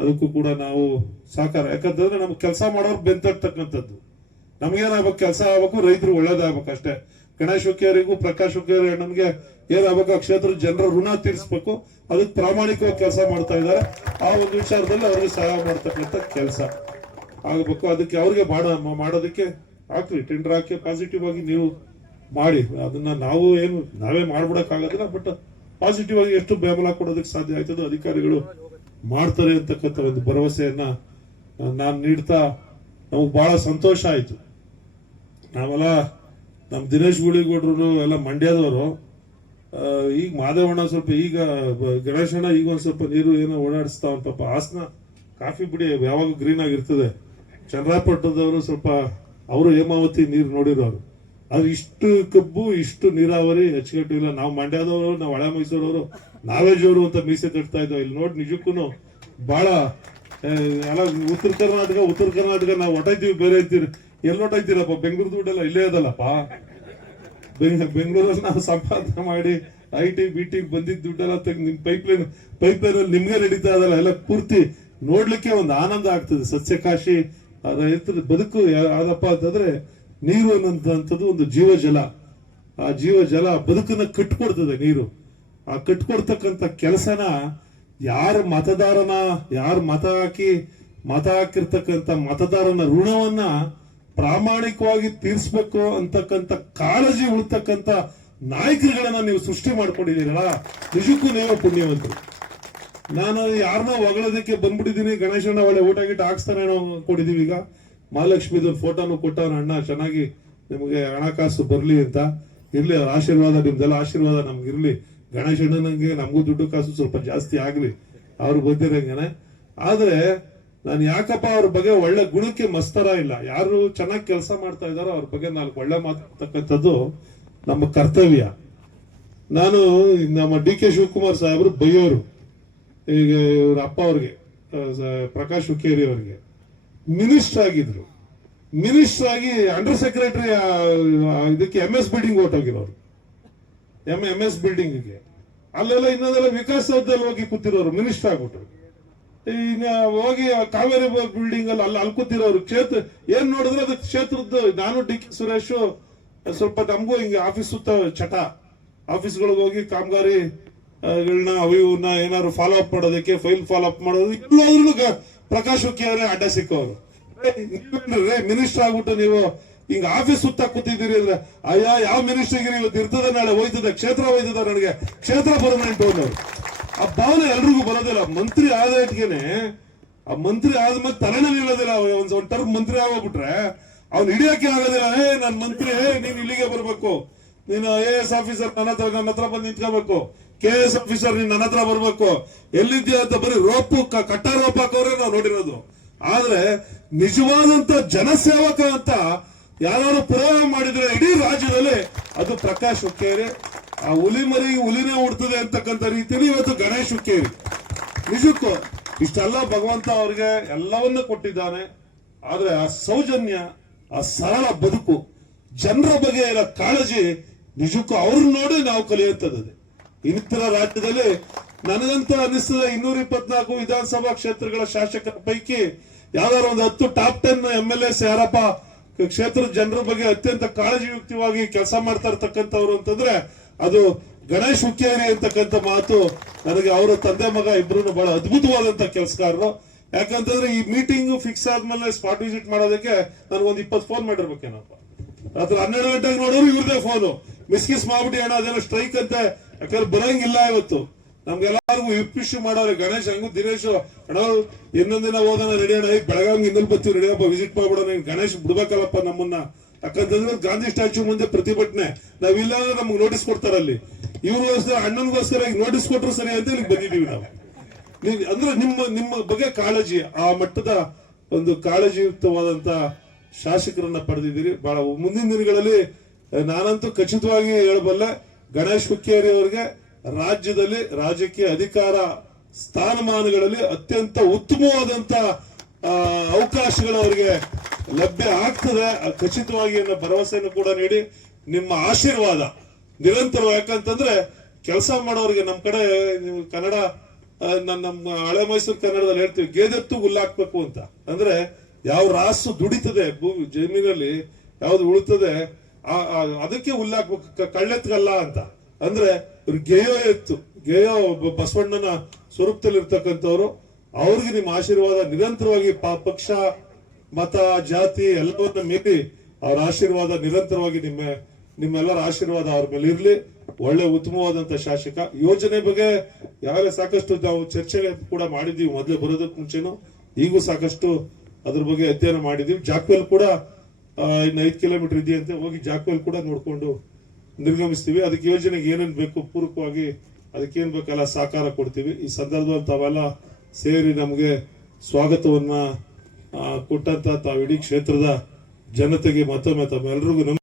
ಅದಕ್ಕೂ ಕೂಡ ನಾವು ಸಹಕಾರ, ಯಾಕಂತಂದ್ರೆ ನಮ್ಗೆ ಕೆಲಸ ಮಾಡೋರು ಬೆಂತಕ್ಕಂಥದ್ದು. ನಮ್ಗೇನಾಗ್ಬೇಕು, ಕೆಲಸ ಆಗ್ಬೇಕು, ರೈತರು ಒಳ್ಳೇದಾಗ್ಬೇಕು ಅಷ್ಟೇ. ಗಣೇಶ್ ಹುಕ್ಕೇರಿಗೂ ಪ್ರಕಾಶ್ ಹುಕ್ಕೇರಿ ಅಣ್ಣನ್ಗೆ ಏನಾಗಬೇಕು, ಆ ಕ್ಷೇತ್ರದ ಜನರ ಋಣ ತೀರಿಸ್ಬೇಕು, ಅದಕ್ಕೆ ಪ್ರಾಮಾಣಿಕವಾಗಿ ಕೆಲಸ ಮಾಡ್ತಾ ಇದ್ದಾರೆ. ಆ ಒಂದು ವಿಚಾರದಲ್ಲಿ ಅವ್ರಿಗೆ ಸಹಾಯ ಮಾಡ್ತಕ್ಕಂಥ ಕೆಲಸ ಆಗ್ಬೇಕು. ಅದಕ್ಕೆ ಅವ್ರಿಗೆ ಮಾಡೋದಕ್ಕೆ ಹಾಕ್ರಿ, ಟೆಂಡರ್ ಹಾಕಿ ಪಾಸಿಟಿವ್ ಆಗಿ ನೀವು ಮಾಡಿ. ಅದನ್ನ ನಾವೇ ಮಾಡ್ಬಿಡಕ್ಕಾಗೋದಿಲ್ಲ, ಬಟ್ ಪಾಸಿಟಿವ್ ಆಗಿ ಎಷ್ಟು ಬೆಂಬಲ ಕೊಡೋದಕ್ಕೆ ಸಾಧ್ಯ ಆಯ್ತದೋ ಅಧಿಕಾರಿಗಳು ಮಾಡ್ತಾರೆ ಅಂತಕ್ಕಂಥ ಒಂದು ಭರವಸೆಯನ್ನ ನಾನು ನೀಡ್ತಾ ನಮಗ್ ಬಹಳ ಸಂತೋಷ ಆಯ್ತು. ನಾವೆಲ್ಲ ನಮ್ ದಿನೇಶ್ ಗುಳಿಗೌಡ್ರು ಎಲ್ಲ ಮಂಡ್ಯದವರು, ಈಗ ಮಾದೇವಣ್ಣ ಸ್ವಲ್ಪ, ಈಗ ಗಣೇಶಣ್ಣ ಈಗ ಒಂದ್ ಸ್ವಲ್ಪ ನೀರು ಏನೋ ಓಡಾಡಿಸ್ತಾವ ಪಾಪ. ಹಾಸನ ಕಾಫಿ ಬಿಡಿ ಯಾವಾಗ ಗ್ರೀನ್ ಆಗಿರ್ತದೆ. ಚಂದ್ರಾಪಟ್ಟಣದವರು ಸ್ವಲ್ಪ ಅವರು ಹೇಮಾವತಿ ನೀರು ನೋಡಿರೋರು, ಅದು ಇಷ್ಟು ಕಬ್ಬು ಇಷ್ಟು ನೀರಾವರಿ ಅಚ್ಚುಕಟ್ಟು ಇಲ್ಲ. ನಾವು ಮಂಡ್ಯದವರು, ನಾವು ಹಳೆ ಮೈಸೂರವರು, ನಾವೇಜವರು ಅಂತ ಮೀಸೆ ತಡ್ತಾ ಇದ್ದೋ. ಇಲ್ಲಿ ನೋಡಿ ನಿಜಕ್ಕೂ ಬಹಳ ಎಲ್ಲ ಉತ್ತರ ಕರ್ನಾಟಕ ನಾವು ಹೊಟ್ಟೈತೀವಿ, ಬೇರೆ ಐತೀವಿ. ಎಲ್ಲಿ ಹೊಟ್ಟೈತೀರಪ್ಪ? ಬೆಂಗಳೂರು ದುಡ್ಡೆಲ್ಲ ಇಲ್ಲೇ ಅದಲ್ಲಪ್ಪ. ಬೆಂಗಳೂರಲ್ಲಿ ನಾವು ಸಂಪಾದನೆ ಮಾಡಿ IT BT ಬಂದಿದ್ದ ದುಡ್ಡೆಲ್ಲ ತೆಗೆದು ನಿಮ್ ಪೈಪ್ಲೈನ್ ಅಲ್ಲಿ ನಿಮ್ಗೆ ನಡೀತಾ ಇದಲ್ಲ, ಎಲ್ಲ ಪೂರ್ತಿ ನೋಡ್ಲಿಕ್ಕೆ ಒಂದು ಆನಂದ ಆಗ್ತದೆ. ಸಸ್ಯಕಾಶಿ ರೈತರ ಬದುಕು ಯಾವ್ದಪ್ಪ ಅಂತಂದ್ರೆ ನೀರು ಅನ್ನೋಂಥದ್ದು ಒಂದು ಜೀವಜಲ. ಆ ಜೀವಜಲ ಬದುಕನ್ನ ಕಟ್ಕೊಡ್ತದೆ ನೀರು. ಆ ಕಟ್ಕೊಡ್ತಕ್ಕಂಥ ಕೆಲಸನ ಯಾರು ಮತ ಹಾಕಿರ್ತಕ್ಕಂಥ ಮತದಾರನ ಋಣವನ್ನ ಪ್ರಾಮಾಣಿಕವಾಗಿ ತೀರ್ಸ್ಬೇಕು ಅಂತಕ್ಕಂಥ ಕಾಳಜಿ ಉಳ್ತಕ್ಕಂಥ ನಾಯಕರುಗಳನ್ನ ನೀವು ಸೃಷ್ಟಿ ಮಾಡ್ಕೊಂಡಿದ್ದೀರಲ್ಲ, ನಿಜಕ್ಕೂ ನೀವೇ ಪುಣ್ಯವಂತರು. ನಾನು ಯಾರನ್ನ ಹೊಗಳೋದಕ್ಕೆ ಬಂದ್ಬಿಟ್ಟಿದ್ದೀನಿ, ಗಣೇಶಣ್ಣ ಒಳ್ಳೆ ಊಟ ಗಿಟ ಹಾಕ್ಸ್ತಾನೆ ಕೊಟ್ಟಿದೀವಿ. ಈಗ ಮಹಾಲಕ್ಷ್ಮಿದ ಫೋಟೋನು ಕೊಟ್ಟವನ ಅಣ್ಣ, ಚೆನ್ನಾಗಿ ನಿಮಗೆ ಹಣಕಾಸು ಬರ್ಲಿ ಅಂತ. ಇರ್ಲಿ ಅವ್ರ ಆಶೀರ್ವಾದ, ನಿಮ್ದೆಲ್ಲ ಆಶೀರ್ವಾದ ನಮ್ಗಿರ್ಲಿ. ಗಣೇಶಣ್ಣನಿಗೆ ನಮಗೂ ದುಡ್ಡು ಕಾಸು ಸ್ವಲ್ಪ ಜಾಸ್ತಿ ಆಗ್ಲಿ ಅವ್ರು ಬಂದಿರಂಗನೆ. ಆದ್ರೆ ನಾನು ಯಾಕಪ್ಪ ಅವ್ರ ಬಗ್ಗೆ ಒಳ್ಳೆ ಗುಣಕ್ಕೆ ಮಸ್ತರ ಇಲ್ಲ. ಯಾರು ಚೆನ್ನಾಗಿ ಕೆಲಸ ಮಾಡ್ತಾ ಇದಾರೋ ಅವ್ರ ಬಗ್ಗೆ 4 ಒಳ್ಳೆ ಮಾತಾಡ್ತಕ್ಕಂಥದ್ದು ನಮ್ಮ ಕರ್ತವ್ಯ. ನಾನು ನಮ್ಮ DK ಶಿವಕುಮಾರ್ ಸಾಹೇಬರು ಬೈಯೋರು, ಈಗ ಇವ್ರ ಅಪ್ಪ ಅವ್ರಿಗೆ, ಪ್ರಕಾಶ್ ಹುಕ್ಕೇರಿ ಅವ್ರಿಗೆ ಮಿನಿಸ್ಟರ್ ಆಗಿದ್ರು. ಮಿನಿಸ್ಟರ್ ಆಗಿ ಅಂಡರ್ ಸೆಕ್ರೆಟರಿ ಇದಕ್ಕೆ MS ಬಿಲ್ಡಿಂಗ್ ಹೊಟ್ಟೋಗಿರೋರು. MS ಬಿಲ್ಡಿಂಗ್ಗೆ ಅಲ್ಲೆಲ್ಲ ಇನ್ನೊಂದೆಲ್ಲ ವಿಕಾಸ್ ಸೌಧದಲ್ಲಿ ಹೋಗಿ ಕೂತಿರೋರು, ಮಿನಿಸ್ಟರ್ ಆಗ್ಬಿಟ್ರು. ಈಗ ಹೋಗಿ ಕಾವೇರಿ ಬಿಲ್ಡಿಂಗ್ ಅಲ್ಲಿ ಕೂತಿರೋರು. ಕ್ಷೇತ್ರ ಏನ್ ನೋಡಿದ್ರೆ ಅದಕ್ಕೆ ಕ್ಷೇತ್ರದ್ದು. ನಾನು DK ಸುರೇಶ್ ಸ್ವಲ್ಪ ನಮಗೂ ಹಿಂಗೆ ಆಫೀಸ್ ಸುತ್ತ ಚಟ, ಆಫೀಸ್ಗಳಿಗೆ ಹೋಗಿ ಕಾಮಗಾರಿಗಳನ್ನ ಇವನ್ನ ಏನಾದ್ರು ಫಾಲೋ ಅಪ್ ಮಾಡೋದಕ್ಕೆ, ಫೈಲ್ ಫಾಲೋ ಅಪ್ ಮಾಡೋದು ಎಲ್ಲಾದ್ರೂ ಪ್ರಕಾಶ್ ಹುಕ್ಕೇರಿ ಅಡ್ಡ ಸಿಕ್ಕವರು. ಮಿನಿಸ್ಟರ್ ಆಗ್ಬಿಟ್ಟು ನೀವು ಹಿಂಗ ಆಫೀಸ್ ಸುತ್ತ ಕೂತಿದ್ದೀರಿ ಅಂದ್ರೆ, ಅಯ್ಯ ಯಾವ ಮಿನಿಸ್ಟರ್ಗೆ ಇವತ್ತು ಇರ್ತದೆ, ನಾಳೆ ಹೋಯ್ತದೆ, ಕ್ಷೇತ್ರ ಹೋಯ್ತದ, ನನಗೆ ಕ್ಷೇತ್ರ ಪರ್ಮನೆಂಟ್ ಅನ್ನೋರು. ಆ ಭಾವನೆ ಎಲ್ರಿಗೂ ಬರೋದಿಲ್ಲ. ಮಂತ್ರಿ ಆದಾಯಟ್ಗೆನೆ, ಆ ಮಂತ್ರಿ ಆದ್ಮೇಲೆ ತಲೆನೇ ನಿಲ್ಲೋದಿಲ್ಲ. ಒಂದ್ ಟರ್ಮ್ ಮಂತ್ರಿ ಆಗೋಗ್ಬಿಟ್ರೆ ಅವ್ನು ಹಿಡಿಯಕ್ಕೆ ಆಗೋದಿಲ್ಲ. ನನ್ ಮಂತ್ರಿ, ನೀನ್ ಇಲ್ಲಿಗೆ ಬರ್ಬೇಕು, ನೀನು IAS ಆಫೀಸರ್ ನನ್ನ ಹತ್ರ ಬಂದು ನಿಂತ್ಕೋಬೇಕು, KS ಆಫೀಸರ್ ನೀನ್ ನನ್ನ ಹತ್ರ ಬರ್ಬೇಕು, ಎಲ್ಲಿದ್ಯಾ ಅಂತ ಬರೀ ರೋಪು ಕಟ್ಟ ರೋಪ್ ಹಾಕೋರೆ ನಾವು ನೋಡಿರೋದು. ಆದ್ರೆ ನಿಜವಾದಂತ ಜನಸೇವಕ ಅಂತ ಯಾರು ಪ್ರಯೋಗ ಮಾಡಿದ್ರೆ ಇಡೀ ರಾಜ್ಯದಲ್ಲಿ ಅದು ಪ್ರಕಾಶ್ ಹುಕ್ಕೇರಿ. ಆ ಹುಲಿ ಮರಿ ಹುಲಿನೇ ಉಡ್ತದೆ ಅಂತಕ್ಕಂಥ ರೀತಿಯಲ್ಲಿ ಇವತ್ತು ಗಣೇಶ್ ಹುಕ್ಕೇರಿ. ನಿಜಕ್ಕೂ ಇಷ್ಟೆಲ್ಲ ಭಗವಂತ ಅವ್ರಿಗೆ ಎಲ್ಲವನ್ನೂ ಕೊಟ್ಟಿದ್ದಾನೆ. ಆದ್ರೆ ಆ ಸೌಜನ್ಯ, ಆ ಸರಳ ಬದುಕು, ಜನರ ಬಗ್ಗೆ ಇರೋ ಕಾಳಜಿ ನಿಜಕ್ಕೂ ಅವ್ರನ್ನ ನೋಡಿ ನಾವು ಕಲಿಯುತ್ತದೆ. ಇನ್ನಿತರ ರಾಜ್ಯದಲ್ಲಿ ನನಗಂತ ಅನಿಸ್ತದೆ 224 ವಿಧಾನಸಭಾ ಕ್ಷೇತ್ರಗಳ ಶಾಸಕರ ಪೈಕಿ ಯಾವ್ದಾರು ಒಂದು 10 ಟಾಪ್ 10 MLAs ಯಾರಪ್ಪ ಕ್ಷೇತ್ರದ ಜನರ ಬಗ್ಗೆ ಅತ್ಯಂತ ಕಾಳಜಿಯುಕ್ತವಾಗಿ ಕೆಲಸ ಮಾಡ್ತಾ ಇರ್ತಕ್ಕಂಥವ್ರು ಅಂತಂದ್ರೆ ಅದು ಗಣೇಶ್ ಹುಕ್ಕೇರಿ ಅಂತಕ್ಕಂಥ ಮಾತು. ನನಗೆ ಅವರ ತಂದೆ ಮಗ ಇಬ್ರು ಬಹಳ ಅದ್ಭುತವಾದಂತ ಕೆಲಸಗಾರರು. ಯಾಕಂತಂದ್ರೆ ಈ ಮೀಟಿಂಗ್ ಫಿಕ್ಸ್ ಆದ್ಮೇಲೆ ಸ್ಪಾಟ್ ವಿಸಿಟ್ ಮಾಡೋದಕ್ಕೆ ನನಗೊಂದು 20 ಫೋನ್ ಮಾಡಿರ್ಬೇಕೇನಪ್ಪ. ರಾತ್ರಿ 12 ಗಂಟೆಗೆ ನೋಡೋರು ಇವ್ರದೇ ಫೋನು, ಮಿಸ್ಕಿಸ್ ಮಾಡ್ಬಿಟ್ಟು ಅಣ್ಣ ಅದೇನೋ ಸ್ಟ್ರೈಕ್ ಅಂತೆ, ಯಾಕಂದ್ರೆ ಬರಂಗಿಲ್ಲ ಇವತ್ತು. ನಮ್ಗೆಲ್ಲರಿಗೂ ವಿಪಿಶ್ ಮಾಡೋರು. ಗಣೇಶ್ ಹಂಗು ದಿನೇಶ್ ಅಣ್ಣ ಇನ್ನೊಂದಿನ ಹೋಗೋಣ ರೆಡಿ ಅಣ್ಣ, ಬೆಳಗಾವಿ ಇನ್ನೊಂದು ಬರ್ತೀವಿ ರೆಡಿಯಪ್ಪ, ವಿಸಿಟ್ ಮಾಡ್ಬಿಡೋಣ. ಗಣೇಶ್ ಬಿಡ್ಬೇಕಲ್ಲಪ್ಪ ನಮ್ಮನ್ನ. ಯಾಕಂತಂದ್ರೆ ಗಾಂಧಿ ಸ್ಟ್ಯಾಚ್ಯೂ ಮುಂದೆ ಪ್ರತಿಭಟನೆ, ನಾವಿಲ್ಲ ಅಂದ್ರೆ ನಮ್ಗೆ ನೋಟಿಸ್ ಕೊಡ್ತಾರಲ್ಲಿ. ಇವ್ರಿಗೋಸ್ಕರ ಅಣ್ಣನಿಗೋಸ್ಕರ ನೋಟಿಸ್ ಕೊಟ್ಟರು ಸರಿ ಅಂತ ಇಲ್ಲಿ ಬಂದಿದ್ದೀವಿ ನಾವು. ಅಂದ್ರೆ ನಿಮ್ಮ ಬಗ್ಗೆ ಕಾಳಜಿ, ಆ ಮಟ್ಟದ ಒಂದು ಕಾಳಜಿಯುಕ್ತವಾದಂತ ಶಾಸಕರನ್ನ ಪಡೆದಿದ್ದೀರಿ. ಬಹಳ ಮುಂದಿನ ದಿನಗಳಲ್ಲಿ ನಾನಂತೂ ಖಚಿತವಾಗಿ ಹೇಳಬಲ್ಲೆ, ಗಣೇಶ್ ಹುಕ್ಕೇರಿ ಅವರಿಗೆ ರಾಜ್ಯದಲ್ಲಿ ರಾಜಕೀಯ ಅಧಿಕಾರ ಸ್ಥಾನಮಾನಗಳಲ್ಲಿ ಅತ್ಯಂತ ಉತ್ತಮವಾದಂತ ಅವಕಾಶಗಳು ಅವರಿಗೆ ಲಭ್ಯ ಆಗ್ತದೆ ಖಚಿತವಾಗಿ ಅನ್ನೋ ಭರವಸೆಯನ್ನು ಕೂಡ ನೀಡಿ, ನಿಮ್ಮ ಆಶೀರ್ವಾದ ನಿರಂತರ. ಯಾಕಂತಂದ್ರೆ ಕೆಲಸ ಮಾಡೋರಿಗೆ ನಮ್ಮ ಕಡೆ ನೀವು ಕನ್ನಡ ನಮ್ಮ ಹಳೆ ಮೈಸೂರು ಕನ್ನಡದಲ್ಲಿ ಹೇಳ್ತೀವಿ, ಗೇದೆತ್ತು ಹುಲ್ಲಾಕ್ಬೇಕು ಅಂತ. ಅಂದ್ರೆ ಯಾವ ರಾಸು ದುಡಿತದೆ ಜಮೀನಲ್ಲಿ, ಯಾವ್ದು ಉಳಿತದೆ ಅದಕ್ಕೆ ಹುಲ್ಲಾಕ್ಬೇಕು, ಕಳ್ಳೆತ್ಗಲ್ಲ ಅಂತ. ಅಂದ್ರೆ ಇವ್ರು ಗೇಯೋ ಎತ್ತು, ಗೇಯೋ ಬಸವಣ್ಣನ ಸ್ವರೂಪದಲ್ಲಿ ಇರ್ತಕ್ಕಂಥವ್ರು. ಅವ್ರಿಗೆ ನಿಮ್ಮ ಆಶೀರ್ವಾದ ನಿರಂತರವಾಗಿ ಪಕ್ಷ ಮತ ಜಾತಿ ಎಲ್ಲವನ್ನ ಮೀರಿ ಅವ್ರ ಆಶೀರ್ವಾದ ನಿರಂತರವಾಗಿ ನಿಮ್ಮೆಲ್ಲರ ಆಶೀರ್ವಾದ ಅವ್ರ ಮೇಲೆ ಇರ್ಲಿ. ಒಳ್ಳೆ ಉತ್ತಮವಾದಂತ ಶಾಸಕ. ಯೋಜನೆ ಬಗ್ಗೆ ಯಾವೇ ಸಾಕಷ್ಟು ನಾವು ಚರ್ಚೆ ಕೂಡ ಮಾಡಿದೀವಿ, ಮೊದಲೇ ಬರೋದಕ್ಕೆ ಮುಂಚೆನು. ಈಗೂ ಸಾಕಷ್ಟು ಅದ್ರ ಬಗ್ಗೆ ಅಧ್ಯಯನ ಮಾಡಿದೀವಿ. ಜಾಕ್ವೆಲ್ ಕೂಡ ಇನ್ನು 5 ಕಿಲೋಮೀಟರ್ ಇದೆಯಂತೆ, ಹೋಗಿ ಜಾಕ್ವೆಲ್ ಕೂಡ ನೋಡ್ಕೊಂಡು ನಿರ್ಗಮಿಸ್ತೀವಿ. ಅದಕ್ಕೆ ಯೋಜನೆಗೆ ಏನೇನ್ ಬೇಕು ಪೂರಕವಾಗಿ ಅದಕ್ಕೇನ್ ಬೇಕಲ್ಲ ಸಹಕಾರ ಕೊಡ್ತೀವಿ. ಈ ಸಂದರ್ಭದಲ್ಲಿ ತಾವೆಲ್ಲ ಸೇರಿ ನಮಗೆ ಸ್ವಾಗತವನ್ನ ಕೊಟ್ಟಂತ ತಾವು ಇಡೀ ಕ್ಷೇತ್ರದ ಜನತೆಗೆ ಮತ್ತೊಮ್ಮೆ ತಮ್ಮೆಲ್ಲರಿಗೂ